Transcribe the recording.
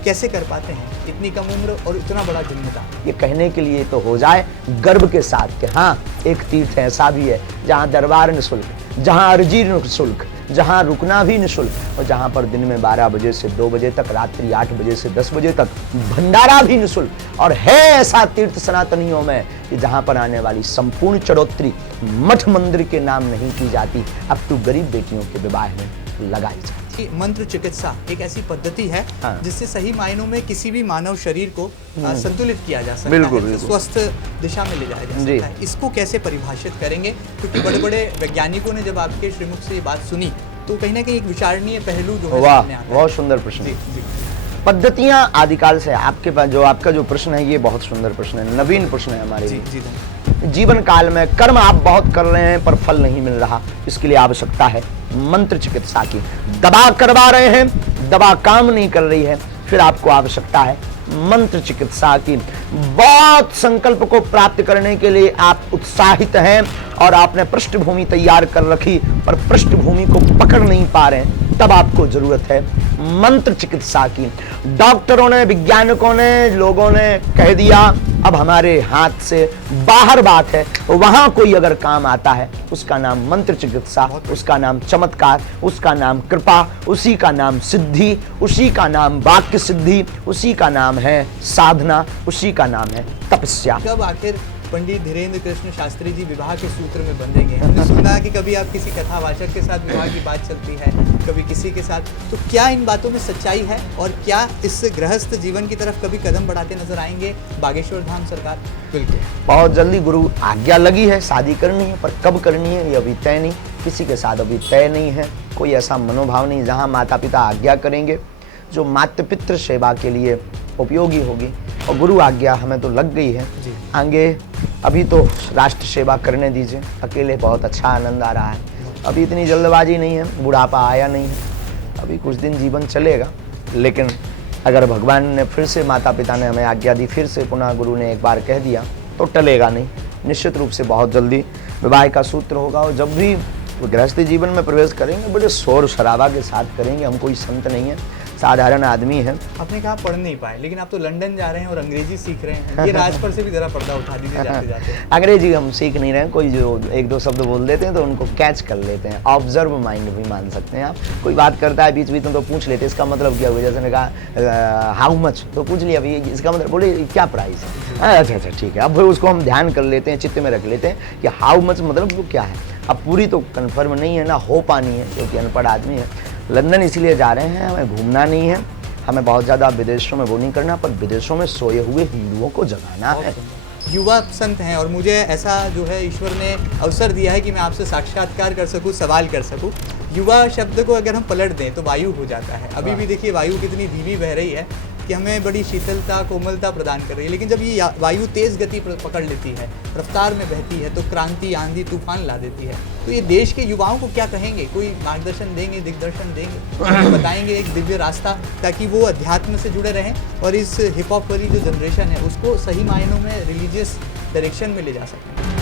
कैसे कर पाते हैं इतनी कम उम्र और इतना बड़ा जिम्मेदार? ये कहने के लिए तो हो जाए गर्व के साथ कि हाँ, एक तीर्थ ऐसा भी है जहाँ दरबार निःशुल्क, जहाँ अर्जी निःशुल्क, जहाँ रुकना भी निःशुल्क और जहाँ पर दिन में 12 बजे से 2 बजे तक, रात्रि 8 बजे से 10 बजे तक भंडारा भी निःशुल्क। और है ऐसा तीर्थ सनातनियों में कि जहाँ पर आने वाली संपूर्ण चढ़ोतरी मठ मंदिर के नाम नहीं की जाती, अब तो गरीब बेटियों के विवाह में लगाई जाती। मंत्र चिकित्सा एक ऐसी पद्धति है जिससे सही मायनों में किसी भी मानव शरीर को संतुलित किया जा सकता है, स्वस्थ दिशा में ले जाया जा सकता है। इसको कैसे परिभाषित करेंगे? क्योंकि बड़े बड़े वैज्ञानिकों ने जब आपके श्रीमुख से ये बात सुनी तो कहीं ना कहीं एक विचारणीय पहलू जो है सामने आता है। बहुत सुंदर प्रश्न। पद्धतियां आदिकाल से आपके पास जो आपका जो प्रश्न है ये बहुत सुंदर प्रश्न है, नवीन प्रश्न है हमारे लिए। जीवन काल में कर्म आप बहुत कर रहे हैं पर फल नहीं मिल रहा, इसके लिए आवश्यकता है मंत्र चिकित्सा की। दवा करवा रहे हैं, दवा काम नहीं कर रही है, फिर आपको आवश्यकता है मंत्र चिकित्सा की। बहुत संकल्प को प्राप्त करने के लिए आप उत्साहित हैं और आपने पृष्ठभूमि तैयार कर रखी पर पृष्ठभूमि को पकड़ नहीं पा रहे हैं, तब आपको जरूरत है मंत्र चिकित्सा की। डॉक्टरों ने, वैज्ञानिकों ने, लोगों ने कह दिया, अब हमारे हाथ से बाहर बात है। वहां कोई अगर काम आता है उसका नाम मंत्र चिकित्सा, उसका नाम चमत्कार, उसका नाम कृपा, उसी का नाम सिद्धि, उसी का नाम वाक्य सिद्धि, उसी का नाम है साधना, उसी का नाम है तपस्या। कब आखिर पंडित धीरेन्द्र कृष्ण शास्त्री जी विवाह के सूत्र में बंधेंगे? हमने सुना कि कभी आप किसी कथावाचक के साथ विवाह की बात चलती है, कभी किसी के साथ, तो क्या इन बातों में सच्चाई है और क्या इस गृहस्थ जीवन की तरफ कभी कदम बढ़ाते नजर आएंगे बागेश्वर धाम सरकार? बिल्कुल, बहुत जल्दी गुरु आज्ञा लगी है, शादी करनी है, पर कब करनी है ये अभी तय नहीं, किसी के साथ अभी तय नहीं है। कोई ऐसा मनोभाव नहीं जहाँ माता पिता आज्ञा करेंगे जो मातृ पितृ सेवा के लिए उपयोगी होगी, और गुरु आज्ञा हमें तो लग गई है। आगे अभी तो राष्ट्र सेवा करने दीजिए, अकेले बहुत अच्छा आनंद आ रहा है, अभी इतनी जल्दबाजी नहीं है, बुढ़ापा आया नहीं है, अभी कुछ दिन जीवन चलेगा। लेकिन अगर भगवान ने फिर से, माता पिता ने हमें आज्ञा दी, फिर से पुनः गुरु ने एक बार कह दिया तो टलेगा नहीं, निश्चित रूप से बहुत जल्दी विवाह का सूत्र होगा। और जब भी गृहस्थी जीवन में प्रवेश करेंगे बड़े शोर शराबा के साथ करेंगे। हम कोई संत नहीं है, साधारण आदमी है। आपने कहा पढ़ नहीं पाए, लेकिन आप तो लंदन जा रहे हैं और अंग्रेजी सीख रहे हैं, ये राज पर से भी जरा पर्दा उठा दीजिए जाते जाते। अंग्रेजी हम सीख नहीं रहे हैं, कोई जो एक दो शब्द बोल देते हैं तो उनको कैच कर लेते हैं, ऑब्जर्व माइंड भी मान सकते हैं आप। कोई बात करता है बीच बीच में तो पूछ लेते हैं इसका मतलब क्या हुआ, जैसे ने कहा हाउ मच तो पूछ लिया भाई इसका मतलब, बोले क्या प्राइस है, अच्छा अच्छा ठीक है। अब फिर उसको हम ध्यान कर लेते हैं, चित्त में रख लेते हैं कि हाउ मच मतलब वो क्या है। अब पूरी तो कन्फर्म नहीं है ना हो पानी है, क्योंकि अनपढ़ आदमी है। लंदन इसलिए जा रहे हैं, हमें घूमना नहीं है, हमें बहुत ज़्यादा विदेशों में वो नहीं करना, पर विदेशों में सोए हुए हिंदुओं को जगाना है। युवा संत हैं और मुझे ऐसा जो है ईश्वर ने अवसर दिया है कि मैं आपसे साक्षात्कार कर सकूं, सवाल कर सकूं। युवा शब्द को अगर हम पलट दें तो वायु हो जाता है। अभी भी देखिए वायु कितनी धीमी बह रही है कि हमें बड़ी शीतलता, कोमलता प्रदान कर रही है, लेकिन जब ये वायु तेज गति पकड़ लेती है, रफ्तार में बहती है, तो क्रांति, आंधी, तूफान ला देती है। तो ये देश के युवाओं को क्या कहेंगे? कोई मार्गदर्शन देंगे, दिग्दर्शन देंगे, बताएंगे एक दिव्य रास्ता, ताकि वो अध्यात्म से जुड़े रहें और इस हिप हॉप वाली जो जनरेशन है उसको सही मायनों में रिलीजियस डायरेक्शन में ले जा सकें?